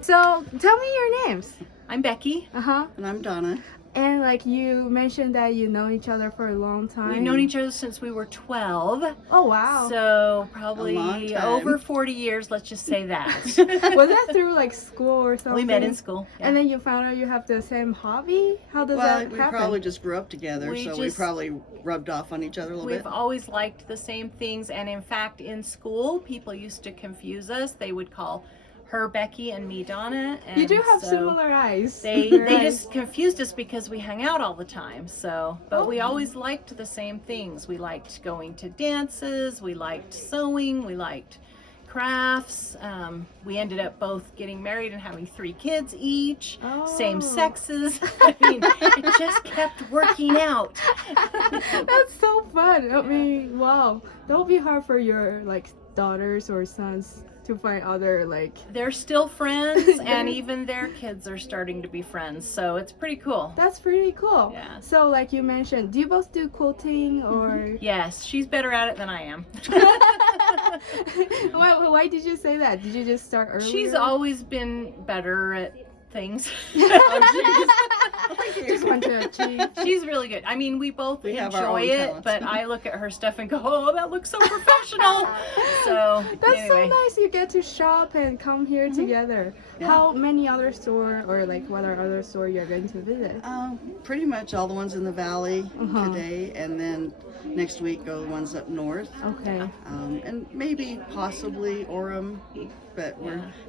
So tell me your names. I'm Becky. Uh-huh. And I'm Donna. And like you mentioned that you know each other for a long time. We've known each other since we were 12. Oh wow. So A long probably time. over 40 years, let's just say that. Was that through like school or something? We met in school. Yeah. And then you found out you have the same hobby? How does Well, that we happen? probably just grew up together, We so we just- probably rubbed off on each other a little We've bit. always liked the same things, and in fact, in school, people used to confuse us. They would call her Becky and me Donna. And You do have so similar eyes. They Your they eyes. just confused us because we hung out all the time. So, but we always liked the same things. We liked going to dances. We liked sewing. We liked crafts. We ended up both getting married and having 3 kids each, same Oh. sexes. I mean, it just kept working out. That's so fun. I mean, wow. That would be hard for your like daughters or sons to find other like. They're still friends, and even their kids are starting to be friends. So it's pretty cool. That's pretty cool. Yeah. So like you mentioned, do you both do quilting or? Yes, she's better at it than I am. Why did you say that? Did you just start earlier? She's always been better at things. Just want to achieve. She's really good. I mean, we both We have our enjoy own it, talents. but I look at her stuff and go, "Oh, that looks so professional." So That's anyway. so nice. You get to shop and come here together. Yeah. How many other store or like what are other store you're going to visit? Pretty much all the ones in the valley Uh-huh. today, and then next week go the ones up north, Okay. and maybe possibly Orem, but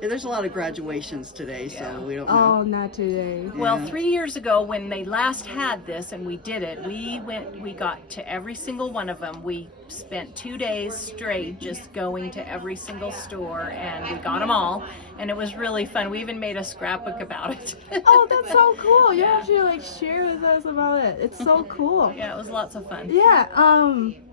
there's a lot of graduations today, so we don't know. Oh, not today. Well, Yeah. 3 years ago when they last had this and we did it, we got to every single one of them. We spent 2 days straight just going to every single store, and we got them all, and it was really fun. We even made a scrapbook about it. Oh, that's so cool. You actually like share with us about it. It's so cool. Yeah, it was lots of fun. Yeah.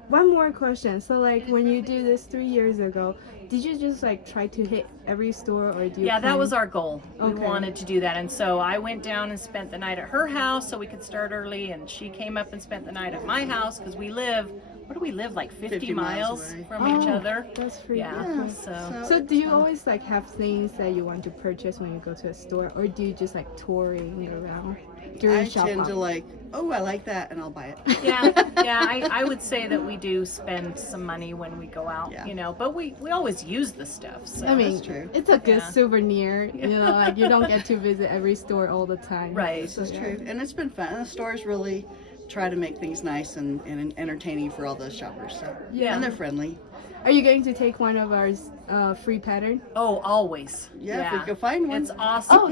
One more question. So like when you do this 3 years ago, did you just like try to hit every store or do you? Yeah, that plan- was our goal. We Okay. wanted to do that, and so I went down and spent the night at her house so we could start early, and she came up and spent the night at my house because we live, where do we live, like 50 50 miles miles away. from each Oh, other. That's pretty Yeah, cool. So do you always like have things that you want to purchase when you go to a store, or do you just like touring around during I shop tend to hop? like, oh, I like that, and I'll buy it. Yeah, I would say that we do spend some money when we go out, Yeah. you know, but we always use the stuff. So. I mean, That's true. it's a good Yeah. souvenir. You know, like you don't get to visit every store all the time. Right. This is yeah. true, and it's been fun. And the stores really try to make things nice and entertaining for all the shoppers. So. Yeah. And they're friendly. Are you going to take one of our free pattern? Oh, always. Yeah, if we can find one. It's awesome. Oh,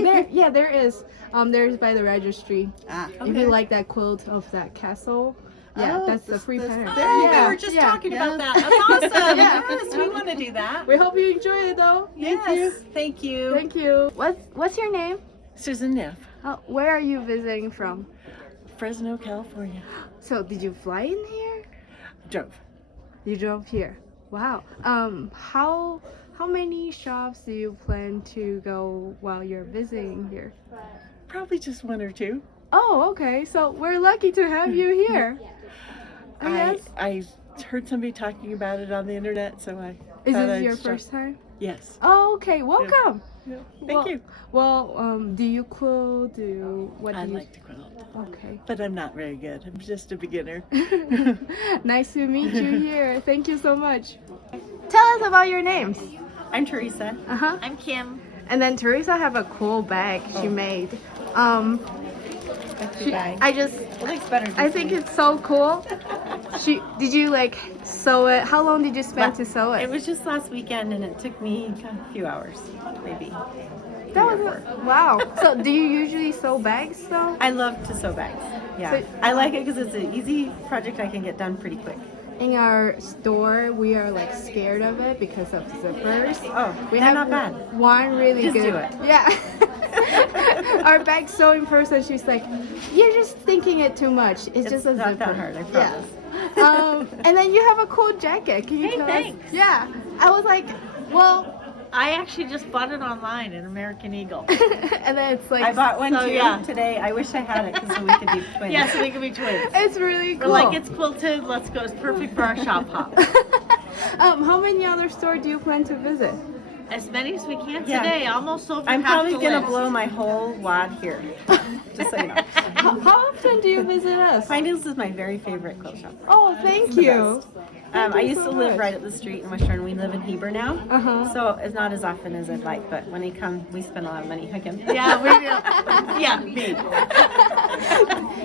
there is. There's by the registry. Ah, If you like that quilt of that castle, yeah, Oh, that's the free that's- pattern. there you Oh, go. we were just talking yeah. about that. That's awesome. Yeah. Yes, we want to do that. We hope you enjoy it though. Yes, thank you. Thank you. What's your name? Susan Neff, Where are you visiting from? Fresno, California. So did you fly in here? Drove. You drove here. Wow. How many shops do you plan to go while you're visiting here? Probably just 1 or 2. Oh, okay. So we're lucky to have you here. Yes. I heard somebody talking about it on the internet, so I Is thought this I'd your start- first time? Yes. Oh, okay. Welcome. Yeah. Thank Well- you. Well, do you quilt? What do I you? like to quilt, Okay. but I'm not very good. I'm just a beginner. Nice to meet you here. Thank you so much. Tell us about your names. I'm Teresa. Uh-huh. I'm Kim. And then Teresa have a cool bag she made. That's your bag. I just It looks better. I think it's so cool. Did you like sew it? How long did you spend to sew It it? was just last weekend, and it took me a few hours, maybe. That was wow. So do you usually sew bags though? I love to sew bags. Yeah, So- I like it because it's an easy project I can get done pretty quick. in our store, we are like scared of it because of zippers. Oh, We they're have not bad. one really Just good. do it. Yeah. Our bag sewing person, she's like, "You're just thinking it too much. It's just a not zipper." that hard, I Yeah. promise. And then you have a cool jacket. Can you Hey, tell thanks. us? Yeah. I was like, well, I actually just bought it online at American Eagle. and then it's like I bought one So, too yeah. today. I wish I had it because we could be twins. Yeah, so we can be twins. It's really We're cool. like, it's quilted, let's go. It's perfect for our shop hop. How many other stores do you plan to visit? As many as we can Yeah. today, almost over I'm half probably the gonna list. blow my whole wad here. Just so you know. How often do you visit us? Pine Needles is my very favorite quilt shop. Oh, thank the you. I used so to live much. right up the street in West Shore, and we live in Heber now. Uh-huh. So it's not as often as I'd like, but when he comes, we spend a lot of money hooking. Yeah, we do. Yeah, me.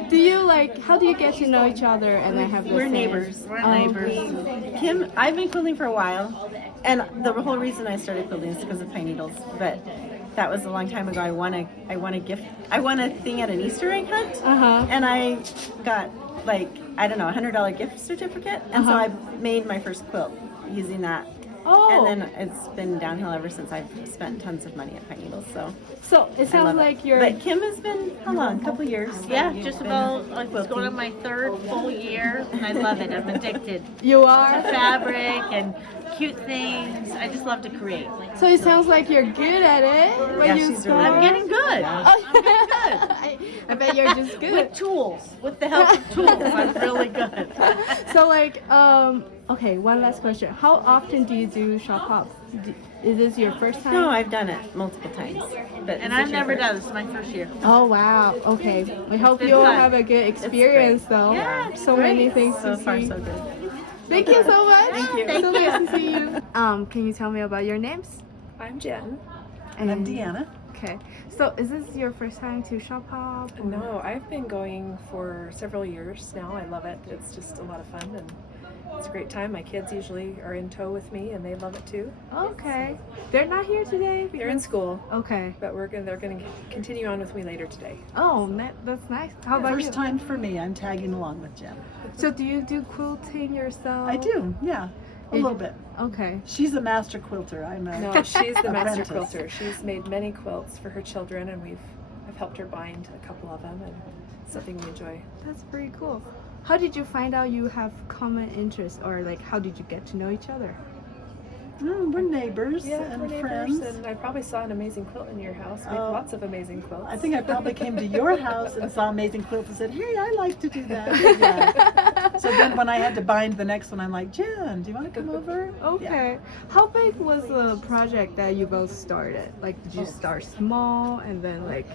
Do you like? How do you get to know each other and then have the We're same- neighbors. We're Oh, neighbors. Kim, I've been quilting for a while, and the whole reason I started quilting is because of pine needles. But that was a long time ago. I won a gift. I won a thing at an Easter egg hunt, Uh-huh. and I got like I don't know, $100 gift certificate, and so Uh-huh. I made my first quilt using that. Oh. And then it's been downhill ever since. I've spent tons of money at pine needles. So So it I sounds love like it. you're. But Kim has been how long? A couple years. Yeah, You've just been about, like, it's going quilting. on my third full year, and I love it. I'm addicted You to are. fabric and cute things. I just love to create. So it sounds like you're good at it when Yeah, you she's start. really I'm getting good. I bet you're just good. With tools, with the help of tools, I'm really good. So like, okay, one last question. How often do you do shop hops? Is this your first time? No, I've done it multiple times. But And this I've is your never first? done this. Is my first year. Oh wow. Okay. We hope been you'll fun. have a good experience though. Yeah, it's so many great. things So to far, see. so good. Thank you so much. Thank you. So nice to see you. Can you tell me about your names? I'm Jen. And, I'm Deanna. Okay. So is this your first time to shop hop? or- No, I've been going for several years now. I love it. It's just a lot of fun and it's a great time. My kids usually are in tow with me and they love it too. Okay. They're not here today. They're in school, Okay. but they're going to continue on with me later today. Oh, that's nice. How about First you? time for me. I'm tagging along with Jen. So do you do quilting yourself? I do, yeah, a little bit. Okay. She's a master quilter. I'm a No, she's the master apprentice. quilter. She's made many quilts for her children and I've helped her bind a couple of them and it's something we enjoy. That's pretty cool. How did you find out you have common interests, or like how did you get to know each other? We're neighbors Yeah, and we're neighbors friends. and I probably saw an amazing quilt in your house. We have Oh. lots of amazing quilts. I think I probably came to your house and saw amazing quilts and said, "Hey, I like to do that." Yeah. So then when I had to bind the next one, I'm like, "Jen, do you want to come over?" Okay. How big was the project that you both started? Like, did you start small and then like?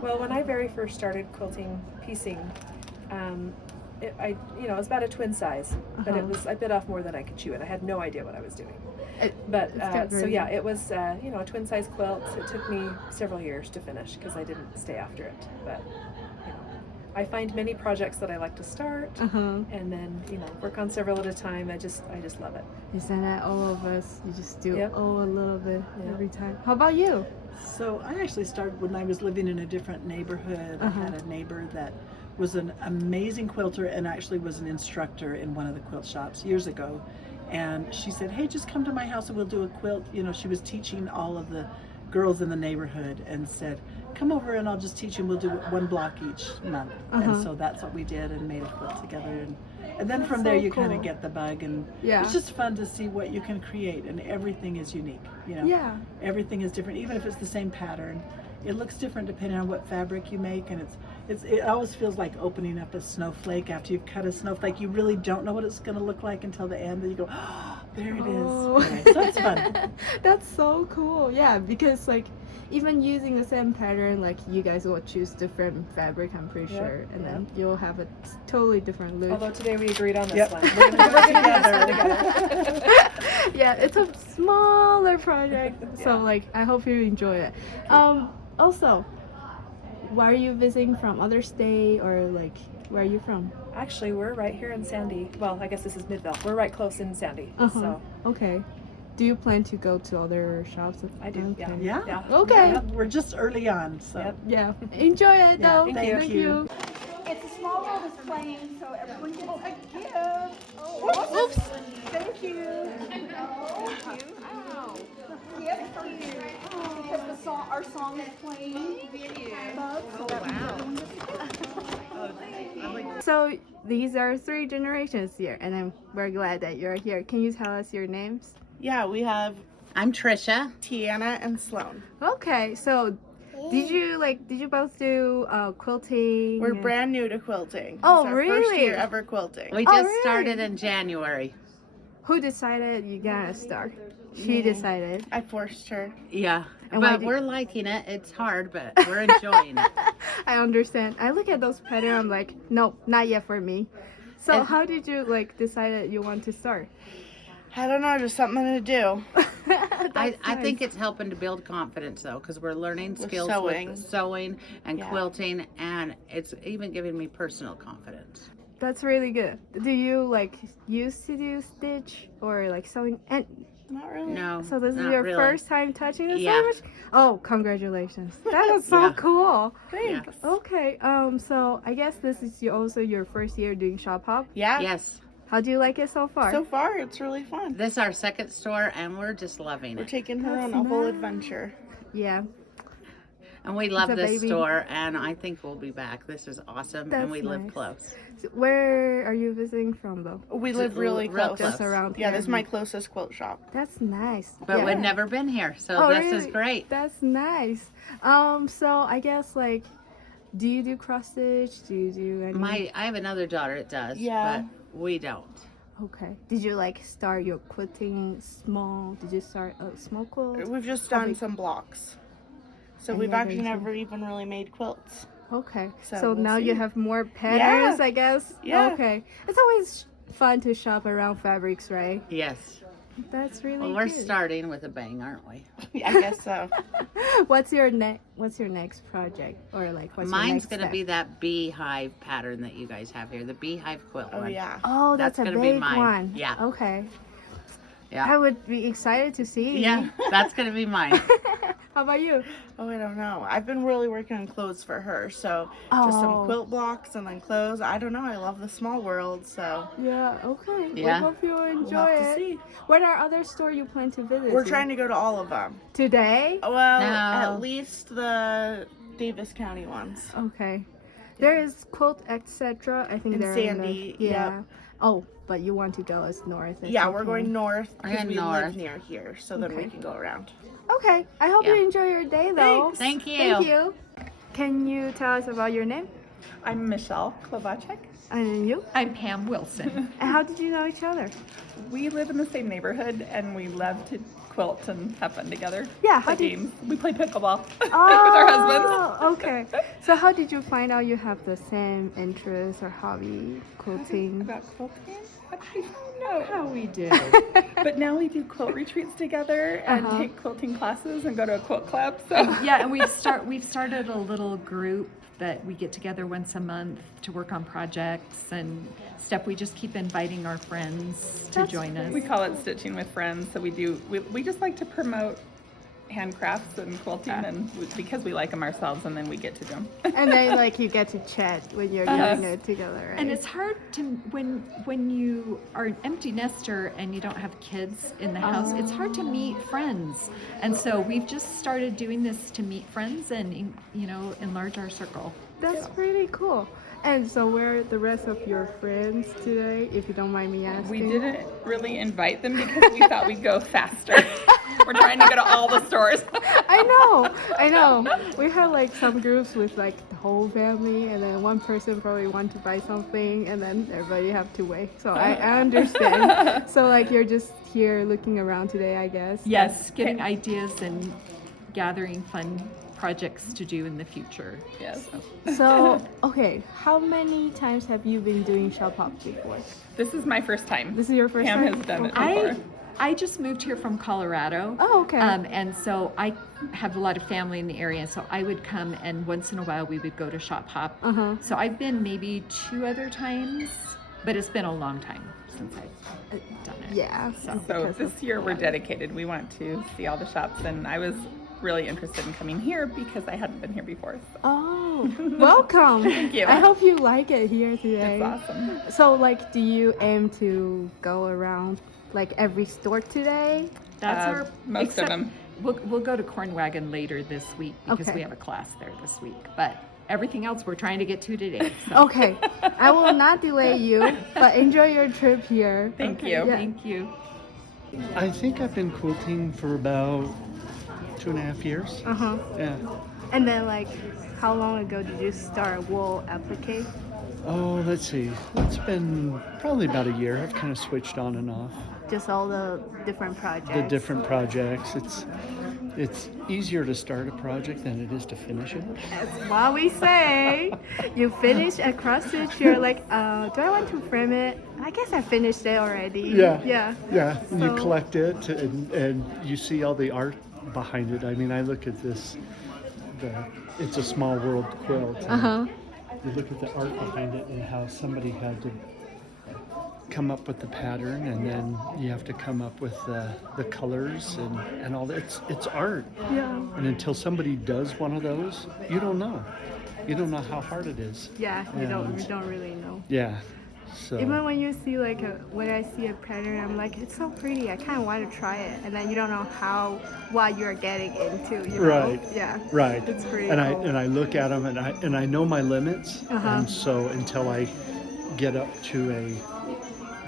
Well, when I very first started quilting, piecing, it was about a twin size, but I bit off more than I could chew, and I had no idea what I was doing. But got so very yeah, big. it was a twin size quilt. It took me several years to finish because I didn't stay after it. But I find many projects that I like to start, and then work on several at a time. I just love it. Isn't that all of us? You just do Yep. a little bit Yeah. every time. How about you? So I actually started when I was living in a different neighborhood. I had a neighbor that was an amazing quilter and actually was an instructor in one of the quilt shops years ago. And she said, "Hey, just come to my house and we'll do a quilt." She was teaching all of the girls in the neighborhood and said, "Come over and I'll just teach you and we'll do one block each month." And so that's what we did and made a quilt together. And then from there so you kind cool. of get the bug, and Yeah. it's just fun to see what you can create, and everything is unique. Yeah. Everything is different, even if it's the same pattern. It looks different depending on what fabric you make, and it always feels like opening up a snowflake after you've cut a snowflake. You really don't know what it's going to look like until the end, and you go, "Oh, there it is." Oh. Anyway, so it's fun. That's so cool. Yeah, because like even using the same pattern, like you guys will choose different fabric, I'm pretty Yep, sure, and then you'll have a totally different look. Although today we agreed on this Yep. one. We're gonna do it together. Yeah, it's a smaller project, so like I hope you enjoy it. Also, why are you visiting from other state, or like where are you from? Actually, we're right here in Sandy. Well, I guess this is Midvale. We're right close in Sandy. So Okay. Do you plan to go to other shops? I do. Okay. Yeah. Yeah. Okay. Yeah, we're just early on, so. Yep. Yeah. Enjoy it Yeah, though. thank you. you. It's Small World is playing, so everyone gets a gift. Oh, oops. Thank you. Thank you. Wow. Gift for you. Because the song, our song is playing. Thank you. So that means everyone gets a gift. So these are 3 generations here, and I'm very glad that you're here. Can you tell us your names? Yeah, we have I'm Trisha. Tiana and Sloan. Okay, so did you both do quilting? We're brand new to quilting. Oh, It's our first really? year ever quilting. We Oh, just really? started in January. Who decided you gotta start? She decided. I forced her. Yeah. And why But did- we're liking it. It's hard, but we're enjoying it. I understand. I look at those patterns, I'm like, nope, not yet for me. So And- how did you decide that you want to start? I don't know, just something to do. I think it's helping to build confidence though, because we're learning With skills sewing. with sewing and Yeah. quilting, and it's even giving me personal confidence. That's really good. Do you used to do stitch or sewing? And Not really. No, so this is not your really. first time touching the Yeah. sewing machine? Oh, congratulations. That was so Yeah. cool. Thanks. Okay, so I guess this is also your first year doing shop hop. Yeah. Yes. How do you like it so far? So far, it's really fun. This is our second store, and we're just loving We're it. taking her That's on a whole nice. adventure. Yeah. And we love a this baby. store, and I think we'll be back. This is awesome, and That's we live nice. close. So where are you visiting from though? We live really real close. Just around Yeah, here. this is my closest quilt shop. That's nice. But yeah. we've never been here, so Oh, this is really? great. That's nice. So I guess do you do cross stitch? Do you do any? I have another daughter that does, Yeah. but we don't. Okay. Did you start your quilting small? Did you start a small quilt? We've just How done big? some blocks. So Any we've actually others? never even really made quilts. Okay. So So we'll now you see. have more patterns, Yeah. I guess. Yeah. Okay. It's always fun to shop around fabrics, right? Yes. That's really Well, we're good. starting with a bang, aren't we? I guess so. What's your next project, or what's your Mine's next going to step? be that beehive pattern that you guys have here, the beehive quilt Oh one. yeah. Oh, that's That's a gonna be big mine. one. Yeah. Okay. Yeah. I would be excited to see. Yeah, that's going to be mine. How about you? Oh, I don't know. I've been really working on clothes for her, so just Oh. some quilt blocks and then clothes. I don't know. I love the small world, so Yeah. Okay. Yeah. We hope you enjoy we'll have to it. see. What are other store you plan to visit? We're trying to go to all of them. today. Well, No. at least the Davis County ones. Okay. There is Quilt etc. I think And they're Sandy, in the, yeah. Oh, but you want to go as north. It's Yeah, we're okay. going north We're because going we live north. near here, so then we Okay. can go around. Okay. I hope you Yeah. enjoy your day though. Thank you. Thank you. Can you tell us about your name? I'm Michelle Klovacek. And you? I'm Pam Wilson. And how did you know each other? We live in the same neighborhood and we love to quilt and have fun together. Yeah, Play how did- games. We play pickleball with Oh, our husbands. Okay. So how did you find out you have the same interest or hobby, quilting? About quilting? Actually, I don't know how we did. But now we do quilt retreats together and Uh-huh. take quilting classes and go to a quilt club. So Yeah, and we've started a little group that we get together once a month to work on projects and stuff. We just keep inviting our friends to join us. we call it Stitching with Friends. So we just like to promote handcrafts and quilting and because we like them ourselves and then we get to do them. And then you get to chat when you're doing it together, right? And it's hard to when you are an empty nester and you don't have kids in the house. It's hard to meet friends, and so we've just started doing this to meet friends and enlarge our circle. That's pretty cool. And so where are the rest of your friends today, if you don't mind me asking? We didn't really invite them because we thought we'd go faster. We're trying to go to all the stores. I know. We have some groups with the whole family, and then one person probably want to buy something, and then everybody have to wait. So I understand. So you're just here looking around today, I guess. Yes, getting ideas and gathering fun projects to do in the future. Yes. So okay, how many times have you been doing shop hop before? This is my first time. This is your first Pam time? has done it Okay. before. I just moved here from Colorado. Oh, okay. And so I have a lot of family in the area, so I would come and once in a while we would go to shop hop. Uh-huh. So I've been maybe 2 other times, but it's been a long time since I've done it. Yeah. So this year we're dedicated. We want to see all the shops, and I was really interested in coming here because I hadn't been here before. So. Oh, welcome. Thank you. I hope you like it here today. It's awesome. So, like, do you aim to go around like every store today? That's our most of them. We'll go to Cornwagon later this week because Okay. we have a class there this week. But everything else we're trying to get to today. So. Okay, I will not delay you, but enjoy your trip here. Thank you. Yeah. Thank you. I think I've been quilting for about 2.5 years. Uh-huh. Yeah. And then, like, how long ago did you start wool applique? Oh, let's see. It's been probably about a year. I've kind of switched on and off. Just all the different projects. The different projects. It's easier to start a project than it is to finish it. That's what we say. You finish a cross stitch, you're like, do I want to frame it? I guess I finished it already. Yeah. Yeah. Yeah. And you So- collect it and you see all the art behind it. I mean, I look at this, it's a small world quilt. and Uh-huh. You look at the art behind it and how somebody had to come up with the pattern, and then you have to come up with the colors and all that. It's art. Yeah. And until somebody does one of those, you don't know. You don't know how hard it is. Yeah, you And- don't really know. Yeah. So. Even when you see like when I see a pattern, I'm like, it's so pretty. I kind of want to try it, and then you don't know what you're getting into. You know? Right. Yeah. Right. It's pretty and cool. I look at them and I know my limits, Uh-huh. and so until I get up to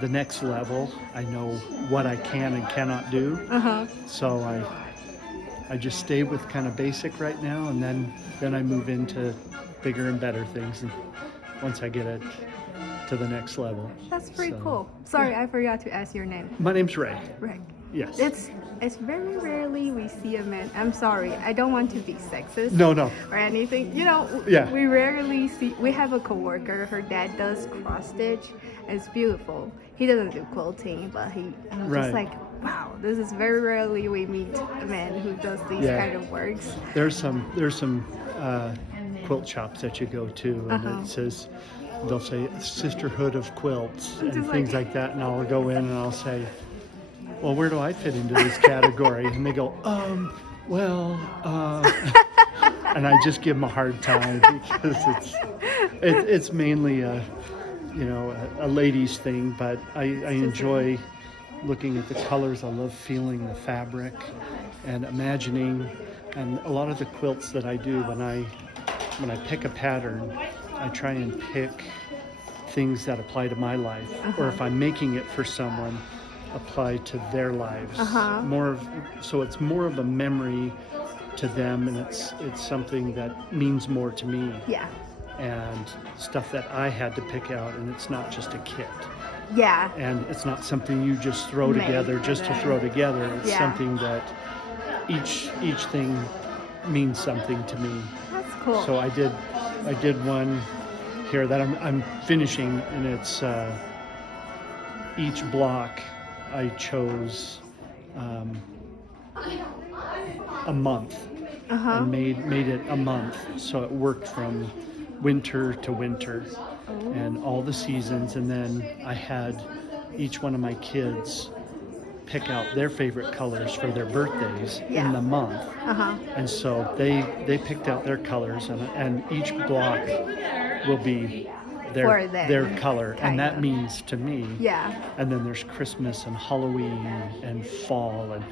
the next level, I know what I can and cannot do. Uh-huh. So I just stay with kind of basic right now, and then I move into bigger and better things, and once I get it to the next level. That's pretty So, cool. Sorry, I forgot to ask your name. My name's Ray. Rick. Yes. It's very rarely we see a man. I'm sorry, I don't want to be sexist. No. Or anything. You know, Yeah. we rarely see. We have a coworker. Her dad does cross stitch. It's beautiful. He doesn't do quilting, but I'm Right. just like, wow, this is very rarely we meet a man who does these Yeah. kind of works. There's some quilt shops that you go to, and Uh-huh. it says, they'll say Sisterhood of Quilts and Just things like- like that, and I'll go in and I'll say, well, where do I fit into this category? And they go, and I just give them a hard time because it's mainly a ladies thing, but I enjoy looking at the colors. I love feeling the fabric and imagining, and a lot of the quilts that I do, when I pick a pattern, I try and pick things that apply to my life, or if I'm making it for someone, apply to their lives. So it's more of a memory to them, and it's something that means more to me. Yeah. And stuff that I had to pick out, and it's not just a kit. Yeah. And it's not something you just throw Made together just to throw together. It's Yeah. something that each thing means something to me. That's cool. So I did one here that I'm finishing, and it's each block I chose a month and made it a month, so it worked from winter to winter and all the seasons. And then I had each one of my kids pick out their favorite colors for their birthdays in the month. And so they picked out their colors, and each block will be For them, their color, kind and that of. means to me. Yeah. And then there's Christmas and Halloween and fall, and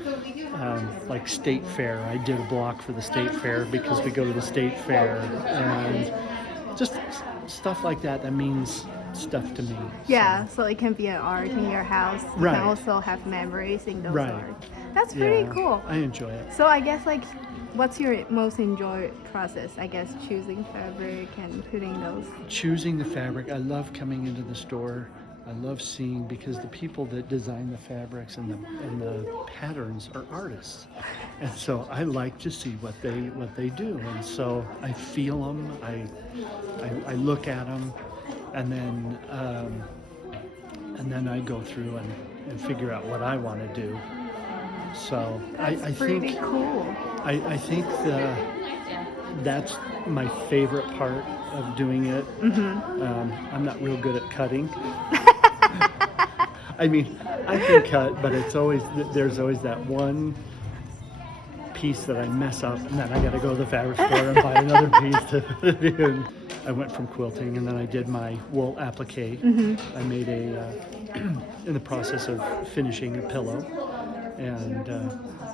like state fair. I did a block for the state fair because we go to the state fair, and just stuff like that means stuff to me. Yeah, so it can be an art in your house. You Right. can also have memories in those Right. art. That's pretty Yeah, cool. I enjoy it. So I guess like, what's your most enjoyed process? I guess choosing fabric and putting those. Choosing the fabric, I love coming into the store. I love seeing, because the people that design the fabrics and the patterns are artists, and so I like to see what they do. And so I feel them, I look at them, and then I go through and figure out what I want to do. So That's I pretty think cool. I think that's my favorite part of doing it. I'm not real good at cutting. I mean, I can cut, but there's always that one piece that I mess up, and then I got to go to the fabric store and buy another piece to put it in. I went from quilting, and then I did my wool applique. I made in the process of finishing a pillow, and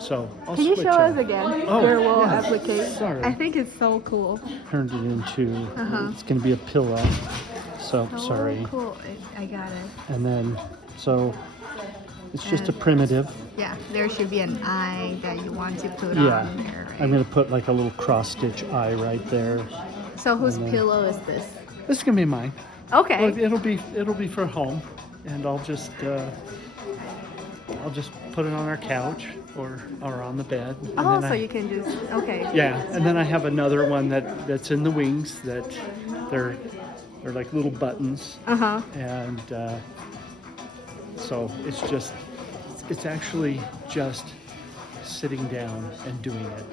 so I'll Can you switch show up. us again Oh, your wool yes. applique? Sorry. I think it's so cool. Turned it into, it's going to be a pillow. So, sorry. Cool. I got it. And then, so it's just a primitive. Yeah, there should be an eye that you want to put Yeah. on there, right? I'm going to put like a little cross stitch eye right there. So whose and then- pillow is this? This is going to be mine. Okay. Well, it'll be for home, and I'll just put it on our couch or on the bed. And Oh, then so you can just, okay. Yeah, and then I have another one that's in the wings that they're like little buttons. And so it's actually just sitting down and doing it,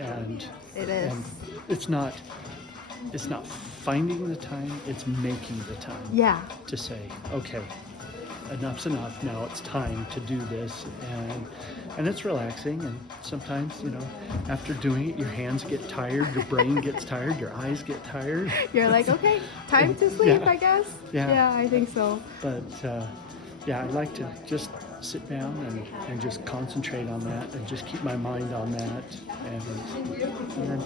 and It is. and it's not finding the time, it's making the time. Yeah. To say, okay, enough's enough, now it's time to do this, and it's relaxing, and sometimes, after doing it, your hands get tired, your brain gets tired, your eyes get tired. You're like, okay, time to sleep, Yeah. I guess. Yeah. Yeah, I think so. But I like to just sit down and just concentrate on that and just keep my mind on that, and then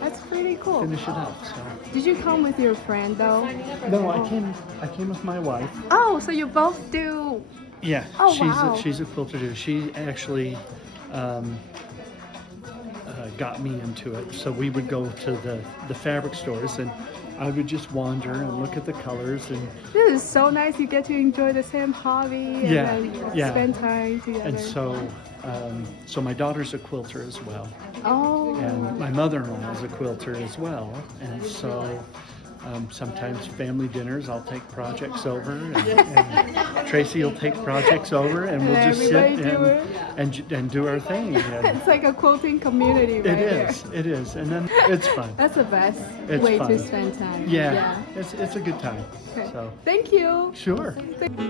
That's pretty cool. finish it up. So. Did you come with your friend though? No, I came with my wife. Oh, so you both do. Yeah, Oh, wow. she's a quilter too. She actually got me into it. So we would go to the fabric stores, and I would just wander and look at the colors, and This is so nice. You get to enjoy the same hobby and then spend time together. And so my daughter's a quilter as well, Oh. and my mother-in-law is a quilter as well, and so sometimes family dinners I'll take projects over, and Tracy will take projects over, and we'll just sit and do our thing. And It's like a quilting community right there. it is, and then it's fun. That's the best It's way fun. to spend time. Yeah, it's a good time. Okay. So Thank you. sure. Thank-